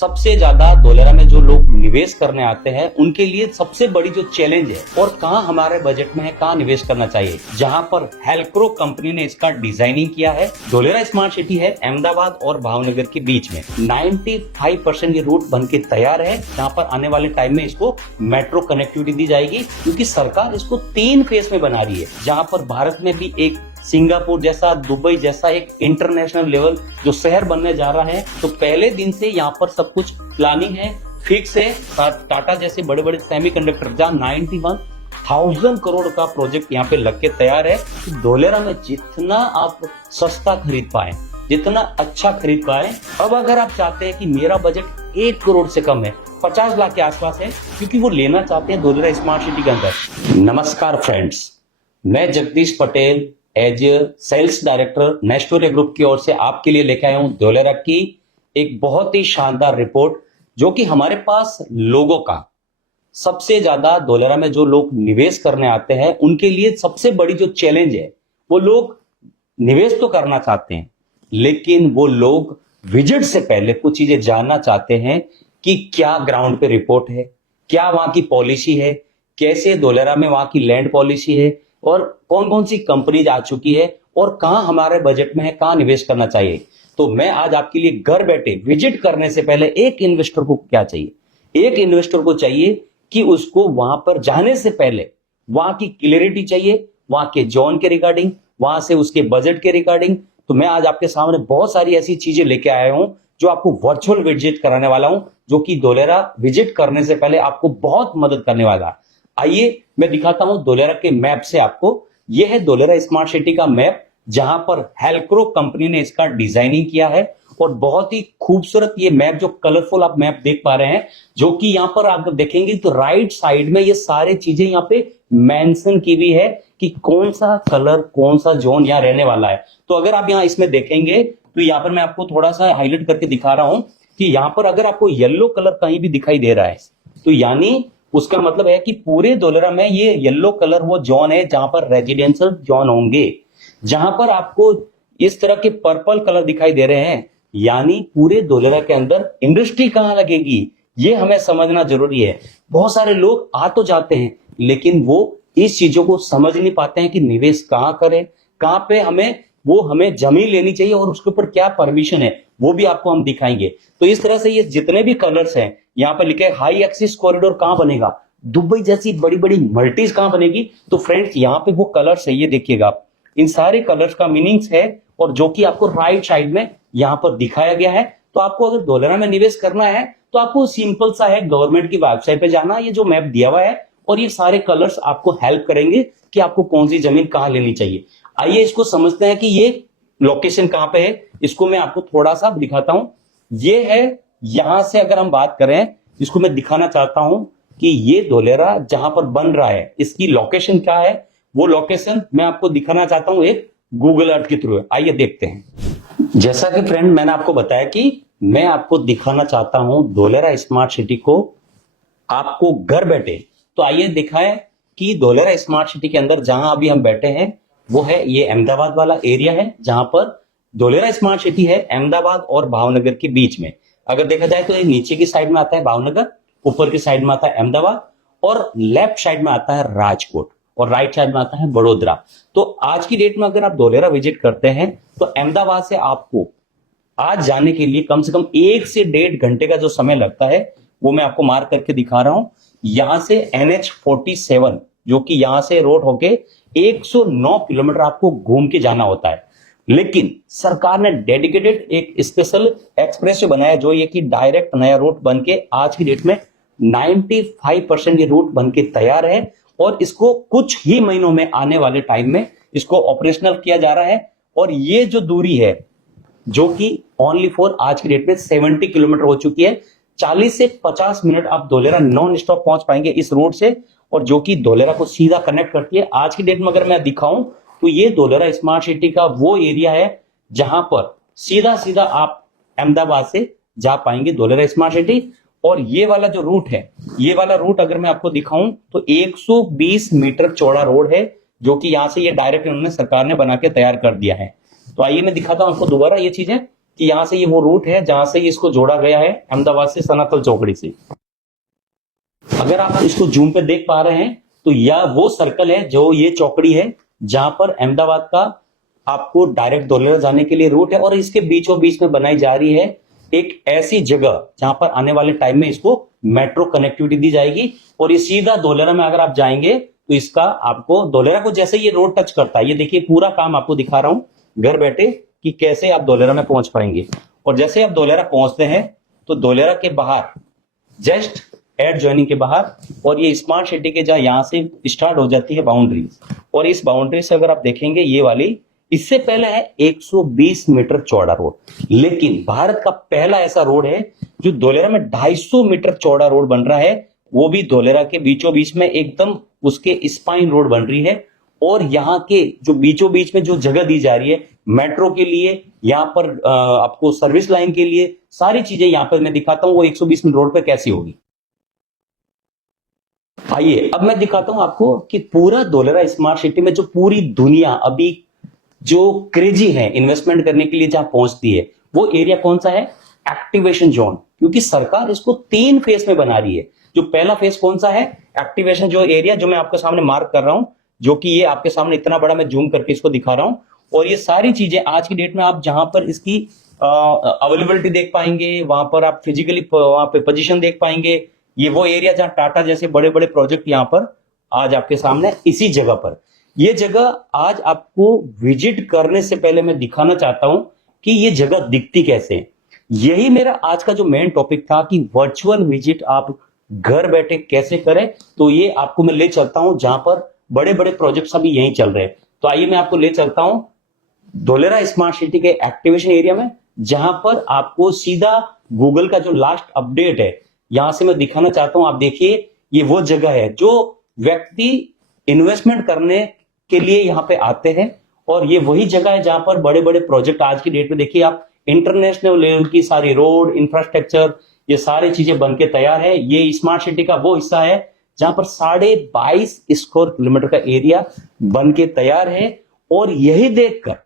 सबसे ज्यादा धोलेरा में जो लोग निवेश करने आते हैं उनके लिए सबसे बड़ी जो चैलेंज है और कहां हमारे बजट में है, कहां निवेश करना चाहिए, जहां पर हेल्क्रो कंपनी ने इसका डिजाइनिंग किया है। धोलेरा स्मार्ट सिटी है अहमदाबाद और भावनगर के बीच में। 95% ये रूट बन के तैयार है, जहां पर आने वाले टाइम में इसको मेट्रो कनेक्टिविटी दी जाएगी, क्योंकि सरकार इसको 3 फेज में बना रही है, जहां पर भारत में भी एक सिंगापुर जैसा, दुबई जैसा एक इंटरनेशनल लेवल जो शहर बनने जा रहा है। तो पहले दिन से यहाँ पर सब कुछ प्लानिंग है, फिक्स है। टाटा जैसे बड़े बड़े सेमीकंडक्टर जहाँ 91,000 करोड़ का प्रोजेक्ट यहाँ पे लग के तैयार है। तो धोलेरा में जितना आप सस्ता खरीद पाए, जितना अच्छा खरीद पाए। अब अगर आप चाहते हैं कि मेरा बजट 1 करोड़ से कम है, 50 लाख के आसपास है, क्योंकि वो लेना चाहते हैं धोलेरा स्मार्ट सिटी के अंदर। नमस्कार फ्रेंड्स, मैं Jagdish Patel as a sales director नेस्टोरे ग्रुप की ओर से आपके लिए लेके आया हूं धोलेरा की एक बहुत ही शानदार रिपोर्ट, जो कि हमारे पास लोगों का सबसे ज्यादा धोलेरा में जो लोग निवेश करने आते हैं उनके लिए सबसे बड़ी जो चैलेंज है, वो लोग निवेश तो करना चाहते हैं, लेकिन वो लोग विजिट से पहले कुछ चीजें जानना चाहते हैं कि क्या ग्राउंड पे रिपोर्ट है, क्या वहां की पॉलिसी है, कैसे धोलेरा में वहां की लैंड पॉलिसी है, और कौन कौन सी कंपनीज आ चुकी है, और कहां हमारे बजट में है, कहां निवेश करना चाहिए। तो मैं आज आपके लिए घर बैठे विजिट करने से पहले एक इन्वेस्टर को क्या चाहिए, एक इन्वेस्टर को चाहिए कि उसको वहां पर जाने से पहले वहां की क्लियरिटी चाहिए, वहां के जोन के रिगार्डिंग, वहां से उसके बजट के रिगार्डिंग। तो मैं आज आपके सामने बहुत सारी ऐसी चीजें लेके आया हूं जो आपको वर्चुअल विजिट कराने वाला हूं, जो कि धोलेरा विजिट करने से पहले आपको बहुत मदद करने वाला है। आइए मैं दिखाता हूं धोलेरा के मैप से आपको। यह है धोलेरा स्मार्ट सिटी का मैप, जहां पर हेल्क्रो कंपनी ने इसका डिजाइनिंग किया है, और बहुत ही खूबसूरत ये मैप, जो कलरफुल आप मैप देख पा रहे हैं, जो कि यहां पर आप देखेंगे तो राइट साइड में ये सारी चीजें यहां पे मेंशन की हुई है कि कौन सा कलर, कौन सा जोन यहां रहने वाला है। तो अगर आप यहां इसमें देखेंगे तो यहां पर मैं आपको थोड़ा सा हाईलाइट करके दिखा रहा हूं कि यहां पर अगर आपको येलो कलर कहीं भी दिखाई दे रहा है, तो यानी उसका मतलब है कि पूरे धोलेरा में ये येलो कलर वो जोन है जहां पर रेजिडेंशियल जोन होंगे। जहां पर आपको इस तरह के पर्पल कलर दिखाई दे रहे हैं, यानी पूरे धोलेरा के अंदर इंडस्ट्री कहां लगेगी, ये हमें समझना जरूरी है। बहुत सारे लोग आ तो जाते हैं, लेकिन वो इस चीजों को समझ नहीं पाते हैं कि निवेश कहां करें, कहां पे हमें जमीन लेनी चाहिए, और उसके ऊपर क्या परमिशन है, वो भी आपको हम दिखाएंगे। तो इस तरह से ये जितने भी कलर्स हैं, यहाँ पे लिखे हाई एक्सिस कॉरिडोर कहां बनेगा, दुबई जैसी बड़ी बड़ी मल्टीज कहां बनेगी। तो फ्रेंड्स यहाँ पे वो कलर्स है, ये देखिएगा आप, इन सारे कलर्स का मीनिंग्स है, और जो कि आपको राइट साइड में यहाँ पर दिखाया गया है। तो आपको अगर धोलेरा में निवेश करना है तो आपको सिंपल सा है, गवर्नमेंट की वेबसाइट पे जाना, ये जो मैप दिया हुआ है, और ये सारे कलर्स आपको हेल्प करेंगे कि आपको कौन सी जमीन कहां लेनी चाहिए। आइए इसको समझते हैं कि ये लोकेशन कहां पे है। इसको मैं आपको थोड़ा सा दिखाता हूं। ये है, यहां से अगर हम बात करें, इसको मैं दिखाना चाहता हूं कि ये धोलेरा जहां पर बन रहा है, इसकी लोकेशन क्या है, वो लोकेशन मैं आपको दिखाना चाहता हूं एक गूगल अर्थ के थ्रू। आइए देखते हैं। जैसा कि फ्रेंड मैंने आपको बताया कि मैं आपको दिखाना चाहता हूं धोलेरा स्मार्ट सिटी को आपको घर बैठे। तो आइए दिखाएं कि धोलेरा स्मार्ट सिटी के अंदर जहां अभी हम बैठे हैं, वो है ये अहमदाबाद वाला एरिया है, जहां पर धोलेरा स्मार्ट सिटी है अहमदाबाद और भावनगर के बीच में। अगर देखा जाए तो ये नीचे की साइड में आता है भावनगर, ऊपर की साइड में आता है अहमदाबाद, और लेफ्ट साइड में आता है राजकोट, और राइट साइड में आता है बड़ोदरा। तो आज की डेट में अगर आप धोलेरा विजिट करते हैं तो अहमदाबाद से आपको आज जाने के लिए कम से कम 1 से 1.5 घंटे का जो समय लगता है, वो मैं आपको मार्क करके दिखा रहा हूं। यहां से NH47, जो कि यहां से रोड होके 109 किलोमीटर आपको घूम के जाना होता है, लेकिन सरकार ने डेडिकेटेड एक स्पेशल एक्सप्रेस बनाया, जो ये कि डायरेक्ट नया रूट बन के आज की डेट में 95% ये रूट बन के तैयार है, और इसको कुछ ही महीनों में, आने वाले टाइम में इसको ऑपरेशनल किया जा रहा है। और ये जो दूरी है, जो कि ओनली फॉर आज की डेट में 70 किलोमीटर हो चुकी है, 40 से 50 मिनट आप धोलेरा नॉन स्टॉप पहुंच पाएंगे इस रोड से, और जो कि धोलेरा को सीधा कनेक्ट करती है। आज की डेट में अगर मैं दिखाऊं तो ये धोलेरा स्मार्ट सिटी का वो एरिया है जहां पर सीधा सीधा आप अहमदाबाद से जा पाएंगे धोलेरा स्मार्ट सिटी। और ये वाला जो रूट है, ये वाला रूट अगर मैं आपको दिखाऊं तो 120 मीटर चौड़ा रोड है, जो कि यहां से ये डायरेक्ट उन्होंने सरकार ने बना के तैयार कर दिया है। तो आइए मैं दिखाता हूं आपको दोबारा ये चीजें कि यहाँ से ये वो रूट है जहां से इसको जोड़ा गया है अहमदाबाद से सनातन चौकड़ी से। अगर आप इसको जूम पे देख पा रहे हैं तो यह वो सर्कल है जो ये चौकड़ी है जहां पर अहमदाबाद का आपको डायरेक्ट धोलेरा जाने के लिए रूट है, और इसके बीचों बीच में बनाई जा रही है एक ऐसी जगह जहां पर आने वाले टाइम में इसको मेट्रो कनेक्टिविटी दी जाएगी। और ये सीधा धोलेरा में अगर आप जाएंगे तो इसका आपको धोलेरा को जैसे ये रोड टच करता है, ये देखिए पूरा काम आपको दिखा रहा हूं घर बैठे कि कैसे आप धोलेरा में पहुंच पाएंगे। और जैसे आप धोलेरा पहुंचते हैं तो धोलेरा के बाहर जस्ट एड ज्वाइनिंग के बाहर, और ये स्मार्ट सिटी के जहां यहां से स्टार्ट हो जाती है बाउंड्रीज, और इस बाउंड्री से अगर आप देखेंगे ये वाली, इससे पहले है 120 मीटर चौड़ा रोड। लेकिन भारत का पहला ऐसा रोड है जो धोलेरा में 250 मीटर चौड़ा रोड बन रहा है, वो भी धोलेरा के बीचों बीच में एकदम उसके स्पाइन रोड बन रही है। और यहाँ के जो बीचों बीच में जो जगह दी जा रही है मेट्रो के लिए, यहाँ पर आपको सर्विस लाइन के लिए, सारी चीजें यहाँ पर मैं दिखाता हूँ वो 120 मीटर रोड पे कैसी होगी। आइए अब मैं दिखाता हूं आपको कि पूरा धोलेरा स्मार्ट सिटी में जो पूरी दुनिया अभी जो क्रेजी है इन्वेस्टमेंट करने के लिए जहां पहुंचती है, वो एरिया कौन सा है? Activation zone. क्योंकि सरकार इसको 3 फेज में बना रही है। जो पहला फेज कौन सा है? एक्टिवेशन जो एरिया जो मैं आपके सामने मार्क कर रहा हूं, जो कि ये आपके सामने इतना बड़ा मैं जूम करके इसको दिखा रहा हूं। और ये सारी चीजें आज की डेट में आप जहां पर इसकी अवेलेबिलिटी देख पाएंगे, वहां पर आप फिजिकली वहां पे पोजीशन देख पाएंगे। ये वो एरिया जहां टाटा जैसे बड़े बड़े प्रोजेक्ट यहां पर आज आपके सामने इसी जगह पर, ये जगह आज आपको विजिट करने से पहले मैं दिखाना चाहता हूं कि ये जगह दिखती कैसे है। यही मेरा आज का जो मेन टॉपिक था कि वर्चुअल विजिट आप घर बैठे कैसे करें। तो ये आपको मैं ले चलता हूं जहां पर बड़े बड़े प्रोजेक्ट्स अभी यहीं चल रहे हैं। तो आइए मैं आपको ले चलता हूं धोलेरा स्मार्ट सिटी के एक्टिवेशन एरिया में, जहां पर आपको सीधा गूगल का जो लास्ट अपडेट है यहां से मैं दिखाना चाहता हूं। आप देखिए ये वो जगह है जो व्यक्ति इन्वेस्टमेंट करने के लिए यहां पे आते हैं, और ये वही जगह है जहां पर बड़े बड़े प्रोजेक्ट आज की डेट में देखिए आप इंटरनेशनल लेवल की सारी रोड इंफ्रास्ट्रक्चर ये सारी चीजें बनके तैयार है। ये स्मार्ट सिटी का वो हिस्सा है जहां पर 22.5 स्क्वायर किलोमीटर का एरिया बनके तैयार है। और यही देखकर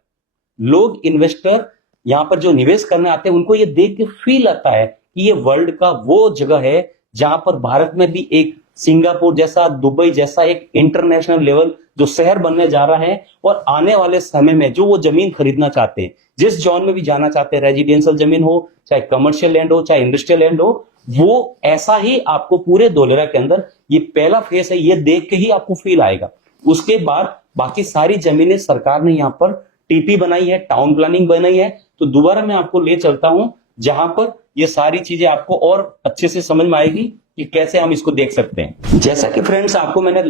लोग इन्वेस्टर यहां पर जो निवेश करने आते हैं उनको ये देख के फील आता है कि ये वर्ल्ड का वो जगह है जहां पर भारत में भी एक सिंगापुर जैसा, दुबई जैसा एक इंटरनेशनल लेवल जो शहर बनने जा रहा है। और आने वाले समय में जो वो जमीन खरीदना चाहते हैं, जिस जोन में भी जाना चाहते हैं, रेजिडेंशियल जमीन हो चाहे कमर्शियल लैंड हो चाहे इंडस्ट्रियल लैंड हो, वो ऐसा ही आपको पूरे धोलेरा के अंदर ये पहला फेस है, ये देख के ही आपको फील आएगा। उसके बाद बाकी सारी जमीनें सरकार ने यहाँ पर टीपी बनाई है, टाउन प्लानिंग बनाई है। तो दोबारा मैं आपको ले चलता हूं जहां पर ये सारी चीजें आपको और अच्छे से समझ में आएगी कि कैसे हम इसको देख सकते हैं। जैसा कि फ्रेंड्स आपको मैंने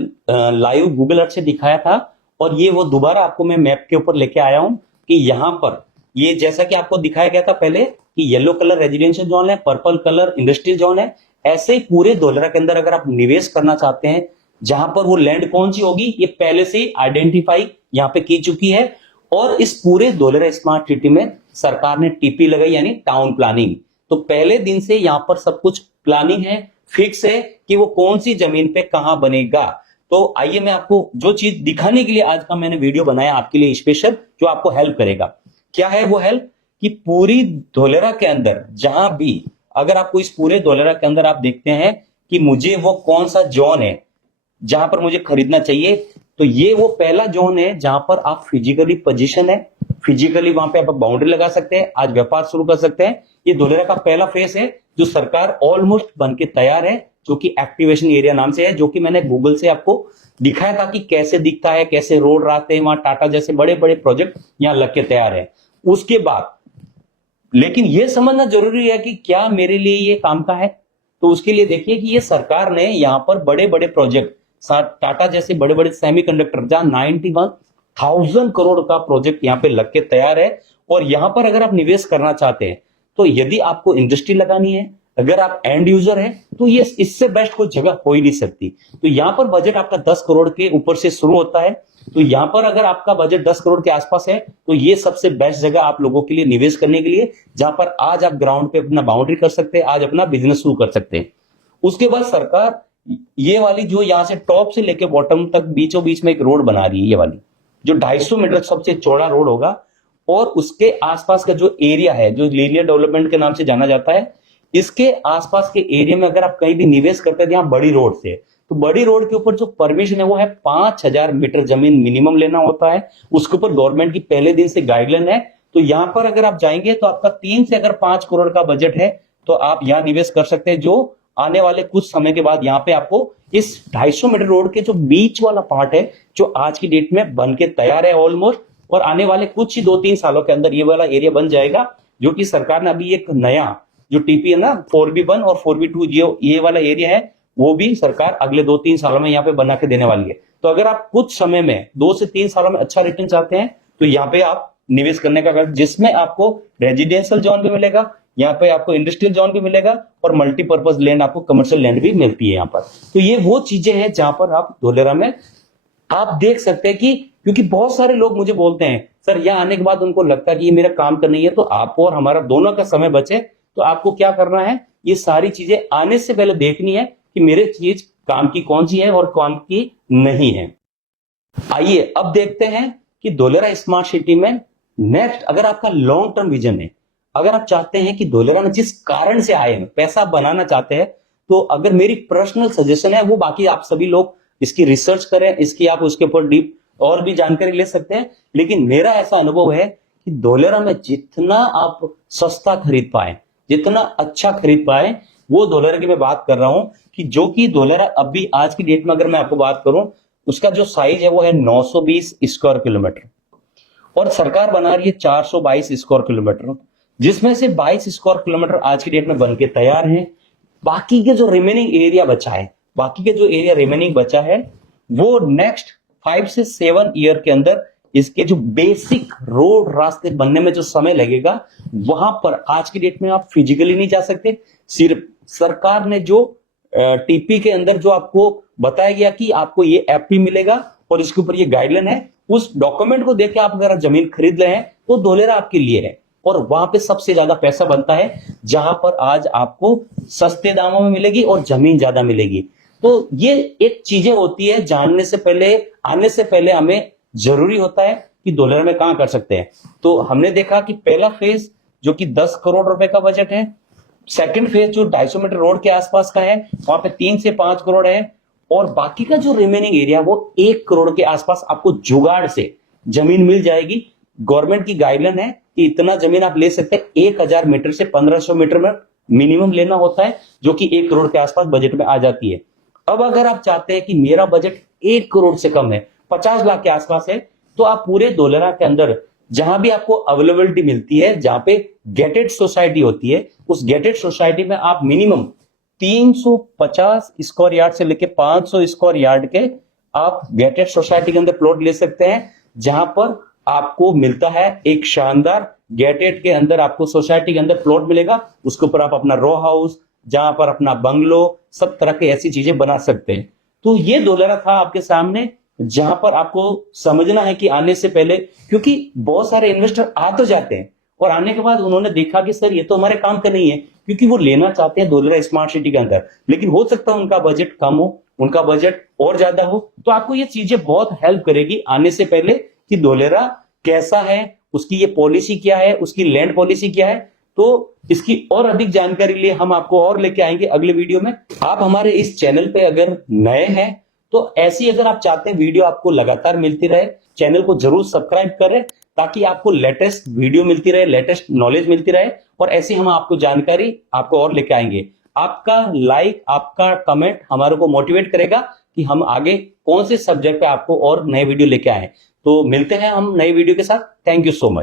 लाइव गूगल अर्थ से दिखाया था, और ये वो दोबारा आपको मैं मैप के ऊपर लेके आया हूं कि यहाँ पर ये जैसा कि आपको दिखाया गया था पहले कि येलो कलर रेजिडेंशियल जोन है, पर्पल कलर इंडस्ट्रियल जोन है। ऐसे ही पूरे धोलेरा के अंदर अगर आप निवेश करना चाहते हैं, जहां पर वो लैंड कौन सी होगी ये पहले से आइडेंटिफाई यहाँ पे की चुकी है। और इस पूरे धोलेरा स्मार्ट सिटी में सरकार ने टीपी लगाई यानी टाउन प्लानिंग। तो पहले दिन से यहां पर सब कुछ प्लानिंग है, फिक्स है कि वो कौन सी जमीन पे कहां बनेगा। तो आइए मैं आपको जो चीज दिखाने के लिए आज का मैंने वीडियो बनाया आपके लिए स्पेशल, जो आपको हेल्प करेगा। क्या है वो हेल्प? कि पूरी धोलेरा के अंदर जहां भी अगर आपको इस पूरे धोलेरा के अंदर आप देखते हैं कि मुझे वो कौन सा जोन है जहां पर मुझे खरीदना चाहिए, तो ये वो पहला जोन है जहां पर आप फिजिकली पोजीशन है, फिजिकली वहां पे आप बाउंड्री लगा सकते हैं, आज व्यापार शुरू कर सकते हैं। ये धोलेरा का पहला फेस है जो सरकार ऑलमोस्ट बन के तैयार है, जो कि एक्टिवेशन एरिया नाम से है, जो कि मैंने गूगल से आपको दिखाया था कि कैसे दिखता है, कैसे रोड रहते हैं वहां, टाटा जैसे बड़े बड़े प्रोजेक्ट यहाँ लग के तैयार है। उसके बाद लेकिन ये समझना जरूरी है कि क्या मेरे लिए ये काम का है। तो उसके लिए देखिए कि ये सरकार ने यहाँ पर बड़े बड़े प्रोजेक्ट टाटा जैसे बड़े बड़े सेमीकंडक्टर जहां 91,000 करोड़ का प्रोजेक्ट यहाँ पे लग के तैयार है। और यहाँ पर अगर आप निवेश करना चाहते हैं, तो यदि आपको इंडस्ट्री लगानी है, अगर आप एंड यूजर है, तो ये इससे बेस्ट कोई जगह हो ही नहीं सकती। तो यहाँ पर बजट आपका 10 करोड़ के ऊपर से शुरू होता है। तो यहाँ पर अगर आपका बजट 10 करोड़ के आसपास है, तो ये सबसे बेस्ट जगह आप लोगों के लिए निवेश करने के लिए, जहां पर आज आप ग्राउंड पे अपना बाउंड्री कर सकते हैं, आज अपना बिजनेस शुरू कर सकते हैं। उसके बाद सरकार ये वाली जो यहां से टॉप से लेके बॉटम तक बीचों बीच में एक रोड बना रही है, ये वाली जो 250 मीटर सबसे चौड़ा रोड होगा, और उसके आसपास का जो एरिया है, जो लीनियर डेवलपमेंट के नाम से जाना जाता है, इसके आसपास के एरिया में अगर आप कहीं भी निवेश करते हैं यहाँ बड़ी रोड से, तो बड़ी रोड के ऊपर जो परमिशन है वो है 5,000 मीटर जमीन मिनिमम लेना होता है। उसके ऊपर गवर्नमेंट की पहले दिन से गाइडलाइन है। तो यहाँ पर अगर आप जाएंगे तो आपका 3 से अगर 5 करोड़ का बजट है तो आप यहाँ निवेश कर सकते हैं, जो आने वाले कुछ समय के बाद यहाँ पे आपको इस 250 मीटर रोड के जो बीच वाला पार्ट है, जो आज की डेट में बन के तैयार है ऑलमोस्ट, और आने वाले कुछ ही 2-3 सालों के अंदर ये वाला एरिया बन जाएगा, जो कि सरकार ने अभी एक नया जो टीपी है ना 4B1 और 4B2 ये वाला एरिया है, वो भी सरकार अगले 2-3 सालों में यहाँ पे बना के देने वाली है। तो अगर आप कुछ समय में 2 से 3 सालों में अच्छा रिटर्न चाहते हैं तो यहाँ पे आप निवेश करने का, जिसमें आपको रेजिडेंशियल जोन भी मिलेगा, यहाँ पे आपको इंडस्ट्रियल जोन भी मिलेगा और मल्टीपर्पज लैंड, आपको कमर्शियल लैंड भी मिलती है यहाँ पर। तो ये वो चीजें हैं जहां पर आप धोलेरा में आप देख सकते हैं कि, क्योंकि बहुत सारे लोग मुझे बोलते हैं सर यहाँ आने के बाद उनको लगता है कि ये मेरा काम करना ही है, तो आपको और हमारा दोनों का समय बचे तो आपको क्या करना है, ये सारी चीजें आने से पहले देखनी है कि मेरे चीज काम की कौन सी है और काम की नहीं है। आइए अब देखते हैं कि धोलेरा स्मार्ट सिटी में नेक्स्ट, अगर आपका लॉन्ग टर्म विजन है, अगर आप चाहते हैं कि धोलेरा में जिस कारण से आए हैं पैसा बनाना चाहते हैं, तो अगर मेरी पर्सनल सजेशन है वो, बाकी आप सभी लोग इसकी रिसर्च करें, इसकी आप उसके ऊपर डीप और भी जानकारी ले सकते हैं, लेकिन मेरा ऐसा अनुभव है कि धोलेरा में जितना आप सस्ता खरीद पाए, जितना अच्छा खरीद पाए, वो धोलेरा की मैं बात कर रहा हूं कि जो कि धोलेरा अभी आज की डेट में अगर मैं आपको बात करूं, उसका जो साइज है वो है 920 स्क्वायर किलोमीटर और सरकार बना रही है 422 स्क्वायर किलोमीटर, जिसमें से 22 स्क्वायर किलोमीटर आज की डेट में बनके तैयार है। बाकी के जो रिमेनिंग एरिया बचा है, बाकी के जो एरिया रिमेनिंग बचा है, वो नेक्स्ट 5 से 7 ईयर के अंदर इसके जो बेसिक रोड रास्ते बनने में जो समय लगेगा, वहां पर आज की डेट में आप फिजिकली नहीं जा सकते। सिर्फ सरकार ने जो टीपी के अंदर जो आपको बताया गया कि आपको ये ऐप भी मिलेगा और इसके ऊपर ये गाइडलाइन है, उस डॉक्यूमेंट को देख के आप अगर जमीन खरीद रहे हैं तो धोलेरा आपके लिए है। और वहां पे सबसे ज्यादा पैसा बनता है, जहां पर आज आपको सस्ते दामों में मिलेगी और जमीन ज्यादा मिलेगी। तो ये एक चीजें होती है, जानने से पहले, आने से पहले हमें जरूरी होता है कि धोलेरा में कहां कर सकते हैं। तो हमने देखा कि पहला फेज जो कि 10 करोड़ रुपए का बजट है, सेकंड फेज जो 250 मीटर रोड के आसपास का है, वहां पे 3 से 5 करोड़ है, और बाकी का जो रिमेनिंग एरिया वो 1 करोड़ के आसपास आपको जुगाड़ से जमीन मिल जाएगी। गवर्नमेंट की गाइडलाइन है कि इतना जमीन आप ले सकते हैं, 1000 मीटर से 1500 मीटर में मिनिमम लेना होता है, जो कि 1 करोड़ के आसपास बजट में आ जाती है। अब अगर आप चाहते हैं कि मेरा बजट 1 करोड़ से कम है, 50 लाख के आसपास है, तो आप पूरे धोलेरा के अंदर जहां भी आपको अवेलेबिलिटी मिलती है, जहां पे गेटेड सोसाइटी होती है, उस गेटेड सोसाइटी में आप मिनिमम 350 स्क्वायर यार्ड से लेके 500 स्क्वायर यार्ड के आप गेटेड सोसाइटी के अंदर प्लॉट ले सकते हैं, जहां पर आपको मिलता है एक शानदार गेटेड के अंदर आपको सोसाइटी के अंदर प्लॉट मिलेगा। उसके ऊपर आप अपना रो हाउस, जहां पर अपना बंगलो, सब तरह की ऐसी चीजें बना सकते हैं। तो ये धोलेरा था आपके सामने, जहां पर आपको समझना है कि आने से पहले, क्योंकि बहुत सारे इन्वेस्टर आ तो जाते हैं और आने के बाद उन्होंने देखा कि सर ये तो हमारे काम का नहीं है, क्योंकि वो लेना चाहते हैं धोलेरा स्मार्ट सिटी के अंदर, लेकिन हो सकता है उनका बजट कम हो, उनका बजट और ज्यादा हो। तो आपको ये चीजें बहुत हेल्प करेगी आने से पहले कि धोलेरा कैसा है, उसकी ये पॉलिसी क्या है, उसकी लैंड पॉलिसी क्या है। तो इसकी और अधिक जानकारी लिए हम आपको और लेके आएंगे अगले वीडियो में। आप हमारे इस चैनल पे अगर नए हैं तो ऐसी अगर आप चाहते हैं वीडियो आपको लगातार मिलती रहे, चैनल को जरूर सब्सक्राइब करें, ताकि आपको लेटेस्ट वीडियो मिलती रहे, लेटेस्ट नॉलेज मिलती रहे, और ऐसी हम आपको जानकारी आपको और लेके आएंगे। आपका लाइक, आपका कमेंट हमारे को मोटिवेट करेगा कि हम आगे कौन से सब्जेक्ट पे आपको और नए वीडियो लेके आए। तो मिलते हैं हम नए वीडियो के साथ। Thank you so much.